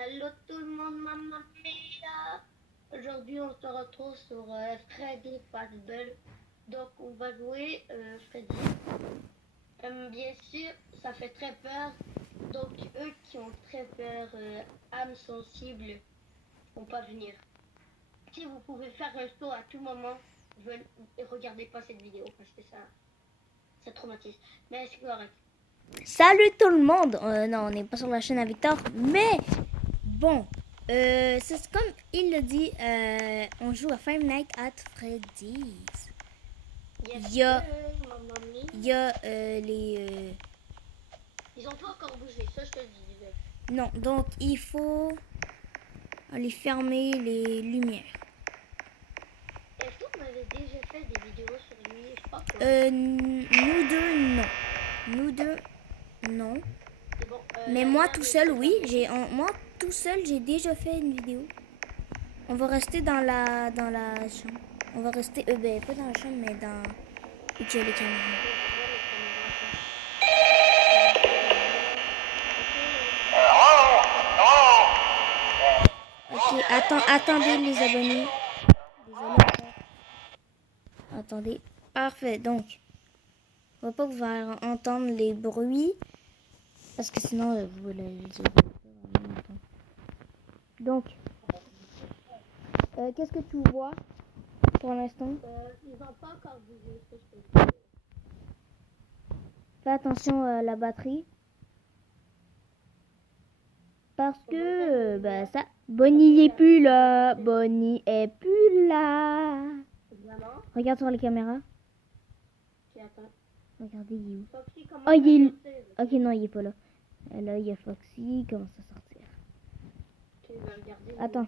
Hello tout le monde, mamma mia! Aujourd'hui, on se retrouve sur Freddy Fazbear. Donc, on va jouer Freddy. Bien sûr, ça fait très peur. Donc, eux qui ont très peur, âme sensible, ne vont pas venir. Si vous pouvez faire un saut à tout moment, regardez pas cette vidéo parce que ça traumatise. Mais c'est correct. Salut tout le monde. Non, on n'est pas sur la chaîne à Victor, mais bon, c'est comme il le dit, on joue à Five Nights at Freddy's. Yes, Il y a, mamma mia. il y a les... Ils ont pas encore bougé, ça je te le dis déjà. Non, donc il faut aller fermer les lumières. Est-ce que vous m'avez déjà fait des vidéos sur lui? Je crois que Nous deux, non. Nous deux, non. c'est bon. Mais moi tout seul, oui. Moi tout seul, j'ai déjà fait une vidéo. On va rester dans la chambre. On va rester, ben, pas dans la chambre, mais dans où il y a les caméras. Ok, attendez les abonnés. Désolé encore. Attendez. Parfait, donc. On va pas pouvoir entendre les bruits. Parce que sinon, vous les aurez. Donc. Qu'est-ce que tu vois pour l'instant? Ils n'ont pas encore bougé, ça je peux dire. Fais attention à la batterie. Parce que, bah ça, Bonnie est plus là. Bonnie est plus là. Vraiment? Regarde sur les caméras. Ok, attends. Regardez, il est où? Foxy, comment Oh, il est... sortir? Ok, non, il est pas là. Là, il y a Foxy. Il commence à sortir. Ok, je vais regarder. Attends.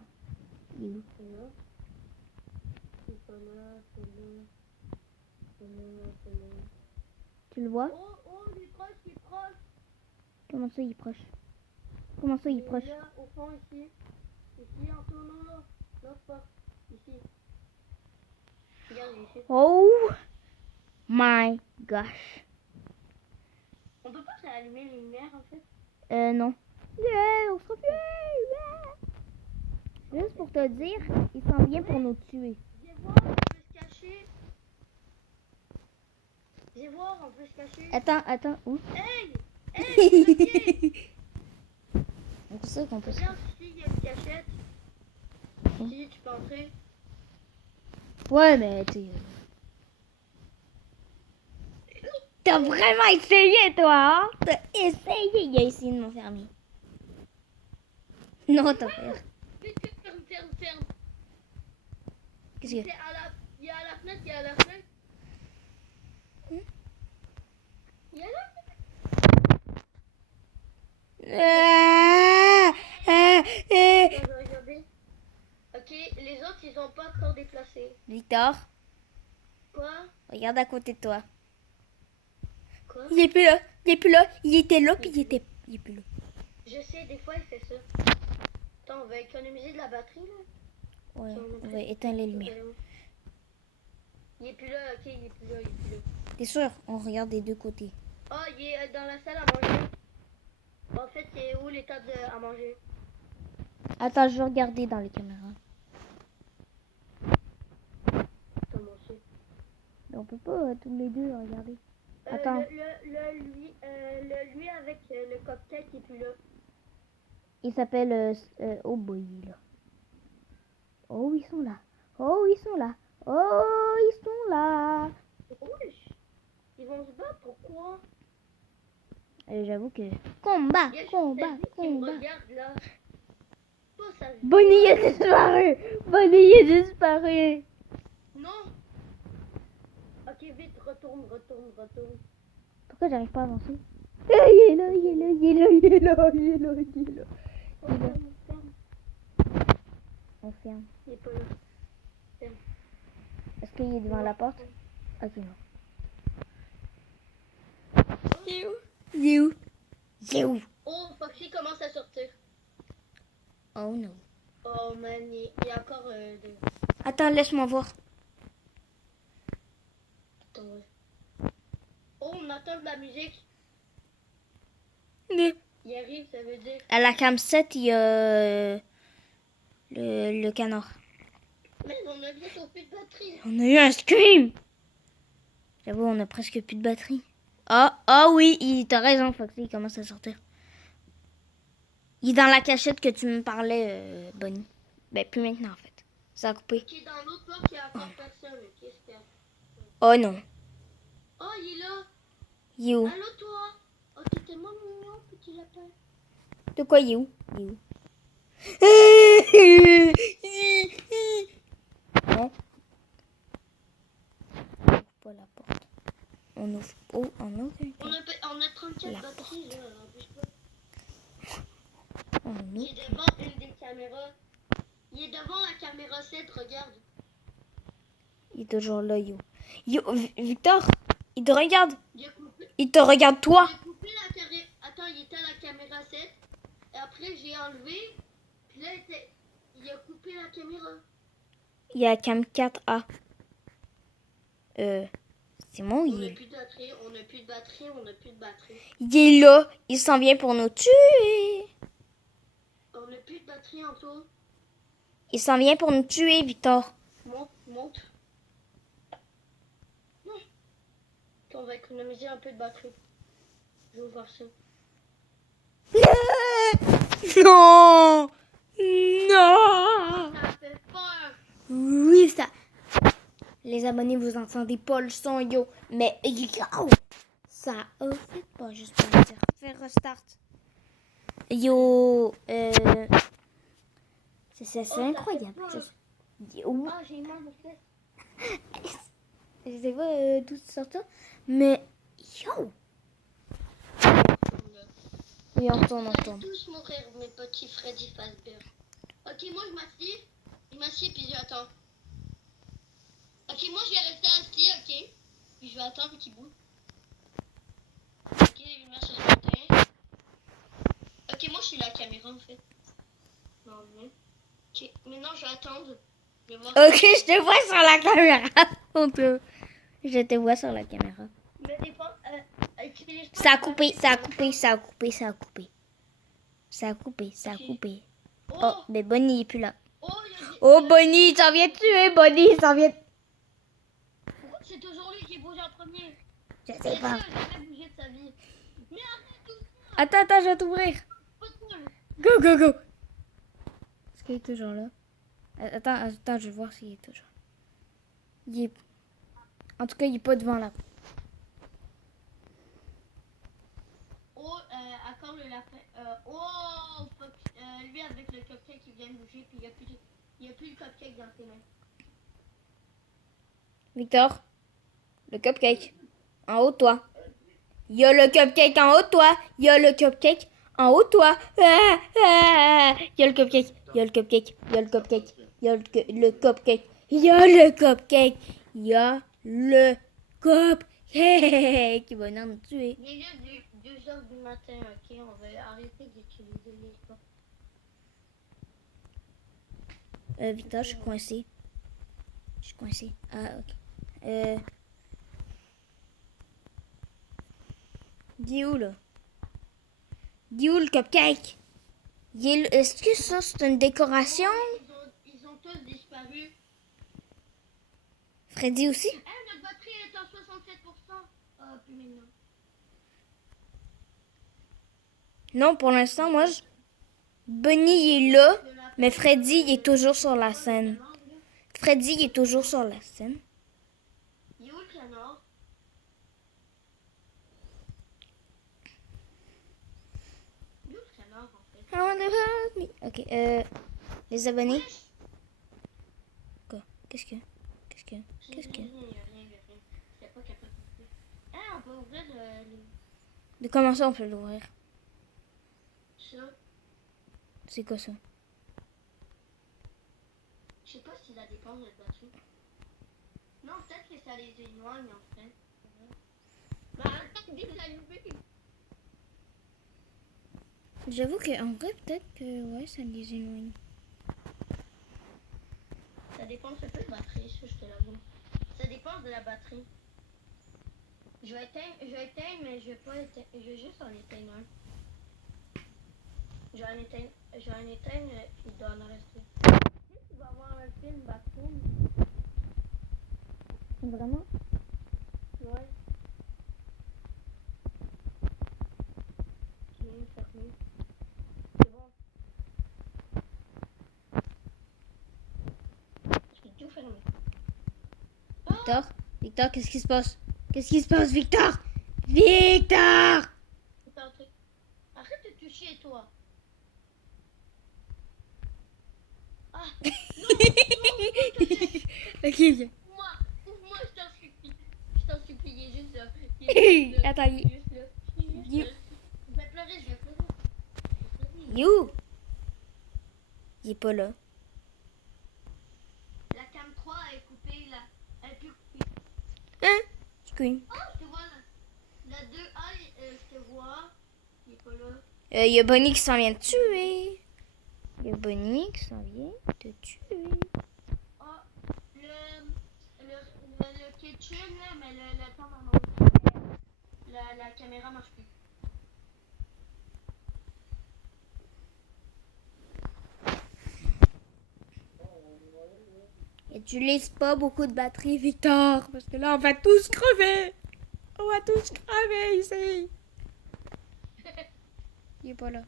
Il est où? C'est là. C'est pas là, c'est là. C'est là, c'est là. Tu le vois? Oh, il est proche, il est proche. Comment ça, il est proche? Comment ça, il est proche? Là, au fond, ici. Ici, en tournant là. L'autre porte. Ici. Regarde, ici. Oh my gosh. On peut pas allumer les lumières en fait? Non. Yeah, on se refait. Yeah. Juste pour te dire, il s'en vient pour nous tuer. Viens voir, on peut se cacher. Viens voir, on peut se cacher. Attends, où? Hey! Hey! Reviens! C'est ça qu'on peut se... Regarde, ici, il y a une cachette. Ici, tu peux entrer. Ouais, mais tu... T'as vraiment essayé, toi, hein? T'as essayé. Il a essayé de m'enfermer. Non, t'as peur. Vite, ferme. Qu'est-ce que... Il y a la fenêtre, il y a la fenêtre. Il y a la fenêtre. Je vais regarder. Ok, les autres, ils ont pas encore déplacé. Victor, Quoi? regarde à côté de toi. Quoi? Il est plus là. Il était là, puis il est plus là. Je sais, des fois, il fait ça. Attends, on va économiser de la batterie, là. Ouais, on va éteindre les lumières. Il est plus là, ok, il est plus là. T'es sûr? On regarde des deux côtés. Oh, il est dans la salle à manger. En fait, c'est où les tables à manger? Attends, je vais regarder dans les caméras. Comment c'est? On peut pas tous les deux regarder. Attends. Lui avec le cocktail qui est plus là. Il s'appelle... oh boy, il est là. Oh, ils sont là. Oh, ils sont là. Oh, ils sont là. Wesh, ils vont se battre, pourquoi? J'avoue que... Combat. Regarde là. Oh, ça... Bonnie est disparu. Bonnie est disparu. Non. Ok, vite, retourne. Pourquoi j'arrive pas à avancer? Il est là. On ferme. Il est pas là. Est-ce qu'il est devant la porte? Ok, non. Il est où? Oh, Foxy commence à sortir. Oh non. Oh man, il y a encore des... Attends, laisse-moi voir. Attends, ouais. Oh, on entend de la musique. Il Il arrive, ça veut dire. À la cam 7, il y a le canard. Mais on a bientôt plus de batterie. On a eu un scream! J'avoue, on a presque plus de batterie. Ah oui, t'as raison, Foxy, il commence à sortir. Il est dans la cachette que tu me parlais, Bonnie. Ben, plus maintenant, en fait. Ça a coupé. Qui est dans l'autre porte, il y a encore personne. Qu'est-ce qu'il y a? Oh non. Oh, il est là. Il est où? Allô, toi? Oh, t'es tellement mignon, petit lapin. De quoi il est où? Il est où? Non. On ouvre pas la porte. On ouvre. Oh, on ouvre. On a 34 La batteries, là. Bouge pas. On Il ouvre. est devant une des caméras. Il est devant la caméra 7, regarde. Il est toujours là, Yo. Victor, il te regarde. Il a coupé, Il te regarde, toi. il a coupé la caméra. Attends, il était à la caméra 7. Et après, j'ai enlevé. Puis là, il a coupé la caméra. Il y a cam 4A. C'est moi ou On il n'a est? plus de batterie, on n'a plus de batterie, on n'a plus de batterie. Il est là. Il s'en vient pour nous tuer. On n'a plus de batterie en tout. Il s'en vient pour nous tuer, Victor. Monte. Non. On va économiser un peu de batterie. Je vais voir ça. Non. Non. Ça fait peur. Oui, ça. Les abonnés, vous entendez pas le son, yo. Mais yo, ça a fait pas, juste pour le dire. Fais restart. Yo, c'est incroyable. Yo. Ah, j'ai mal au fait. Je sais pas d'où ça sort ça, mais yo. Oui, on tourne. Vous allez tous mourir, mes petits Freddy Fazbear. Ok, moi je m'assieds. Je m'assieds puis j'attends. Ok, moi je vais rester assis, ok. Puis je vais attendre qu'il bouge. Ok, il marche sur le matin. Ok, moi je suis la caméra en fait. Non, non. Ok, maintenant je vais attendre. Je vais voir. Ok, je te vois sur la caméra. Je te vois sur la caméra. Mais des fois, utilise pas Ça a la coupé, batterie. ça a coupé, ça a coupé, ça a coupé. Ça a coupé, ça a Ok. coupé. Oh, Oh, mais Bonnie il est plus là. oh, il y a des- Oh, Bonnie, il s'en vient de tuer, Bonnie, il s'en vient. Pourquoi c'est toujours lui qui bouge en premier? Je C'est sais sûr, pas. il a jamais bougé de sa vie. Mais arrête tout ça, Attends, je vais t'ouvrir. pas de cool. Go, go, go. Est-ce qu'il est toujours là? Attends, je vais voir s'il est toujours. Il est... En tout cas, il est pas devant là. Oh, encore le lapin. Oh, fuck. Lui avec le cupcake qui vient de bouger, puis il y a plus le cupcake dans ses mains. Victor, le cupcake. En haut de toi. Il y a le cupcake en haut de toi. Il y a le cupcake en haut de toi. Il y a le cupcake. Il y a le cupcake. Il y a le cupcake. Il y a le cupcake. Il y a le cupcake. Il y a le cupcake. Il va venir nous tuer. Il est là 2h du matin, ok? On va arrêter d'utiliser les portes. Victor, je suis coincé. Je suis coincé. Ah, ok. Il est où, là? Il est où, le cupcake? Est-ce que ça, c'est une décoration? Ils ont tous disparu. Freddy aussi? Notre batterie est à 67%. Ah, plus maintenant. Non, pour l'instant, moi, Bonnie il est là, mais Freddy il est toujours sur la scène. Freddy il est toujours sur la scène. Il est où le canard? Il est où le canard en fait? I wanna hurt me. Ok, les abonnés. Quoi? Qu'est-ce que? Rien, il y a rien. J'étais pas capable d'ouvrir. Ah, on peut ouvrir De comment ça on peut l'ouvrir? ça. C'est quoi ça? Je sais pas si ça dépend de la batterie. Non, peut-être que ça les éloigne en fait. Bah, arrête pas de désallumer. J'avoue qu'en vrai, peut-être que ouais, ça les éloigne. Ça dépend un peu de la batterie, ça je te l'avoue. Ça dépend de la batterie. Je vais éteindre, mais je vais pas éteindre. Je vais juste en éteindre un. Je vais en éteindre, il doit en rester. Tu vas voir un film, Backroom. Vraiment? Ouais. Tu viens de fermer. C'est bon. Je vais tout fermer. Victor? Victor, qu'est-ce qui se passe? Qu'est-ce qui se passe, Victor? Victor! C'est un truc. Arrête de toucher, toi. Ah, non, non, toucher. Ok. Moi, je t'en supplie. Je t'en supplie, il est juste là. Il est juste là. Attends, Il est juste là. Il est juste You. là. Je vais pleurer, je vais pleurer. You! Il est pas là. La cam 3 est coupée, là. Elle est plus coupée. Hein? Scream. Oh, je te vois là. La 2A, je te vois. Il est pas là. Il y a Bonnie qui s'en vient de tuer. Il y a Bonnie qui s'en vient de tuer. Oh, le kitchen, là, mais le temps dans la caméra marche plus. Et tu laisses pas beaucoup de batterie, Victor, parce que là, on va tous crever. On va tous crever ici. Il est pas là.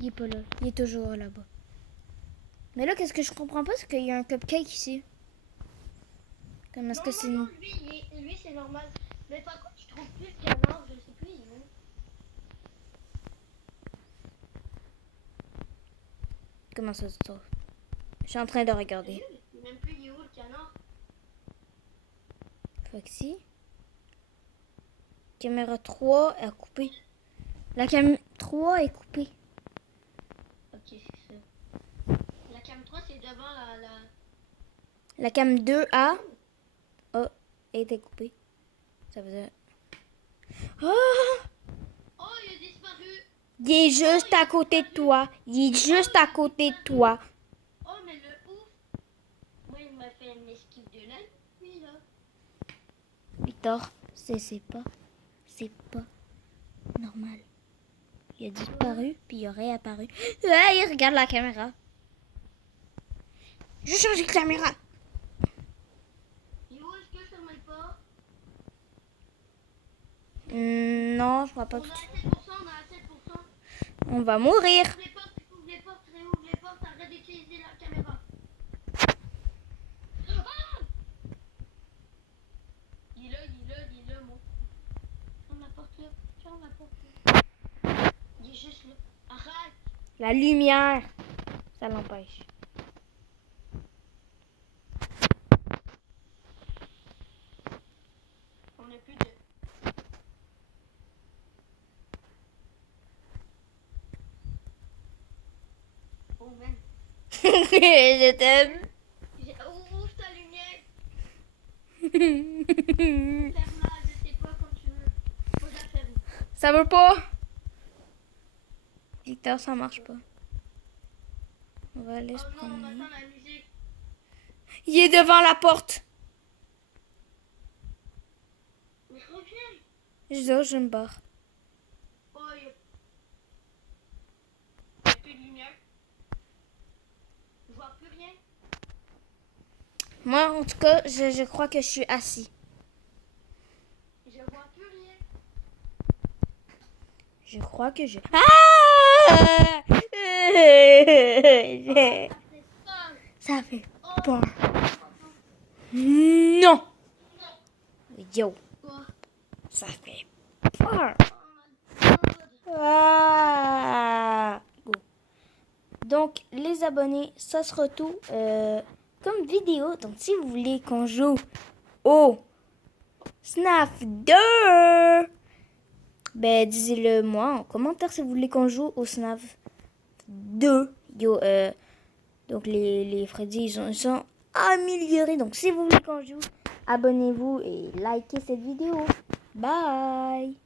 Il est pas là. Il est toujours là-bas. Mais là, qu'est-ce que je comprends pas, c'est qu'il y a un cupcake ici. Comment est-ce que c'est... Non, lui c'est normal. Mais par contre, je trouve plus le canard, je sais plus, il est où. Comment ça se trouve? Je suis en train de regarder. Je sais même plus, il est où le canard. Foxy. Caméra 3 est coupée. La cam 3 est coupée. Ok, c'est ça. La cam 3, c'est devant la... La cam 2A a été coupée. Ça veut dire... Oh! Oh, il a disparu. Il est juste à côté de toi. Il est juste à côté de toi. Oh, mais le ouf. Moi, il m'a fait une esquive de la nuit, là. Victor, c'est pas normal. Il a disparu, puis il a réapparu. Ah, il regarde la caméra. Je vais changer de caméra. Yo, est-ce que je ferme pas? Non, je crois pas On que a tu... 7%, on a 7%. On va mourir. Ouvre les portes, réouvre les portes, arrête d'utiliser la caméra. Ah! Il est là, mon. Ferme la porte là, ferme la porte là. Il est juste là. Arrête! La lumière, ça l'empêche. On n'a plus de. Oh man. Je t'aime. Ouvre ta lumière. Ferme-la, je sais pas comme tu veux. Faut que je la ferme. Ça veut pas. Victor, ça marche pas. On va aller se Oh non, on promener. entend la musique. Il est devant la porte. Mais reviens. Je me barre. Oh, il y a plus de lumière. Je vois plus rien. Moi, en tout cas, je crois que je suis assis. Je vois plus rien. Je crois que je... Ah! Ça fait peur. Non! Yo, Quoi? ça fait peur. Oh my god. Ah! Go. Donc, les abonnés, ça sera tout comme vidéo. Donc, si vous voulez qu'on joue au SNAF 2, ben, disez-le moi en commentaire si vous voulez qu'on joue au SNAF 2. Yo, donc, les Freddy, ils sont améliorés. Donc, si vous voulez qu'on joue, abonnez-vous et likez cette vidéo. Bye!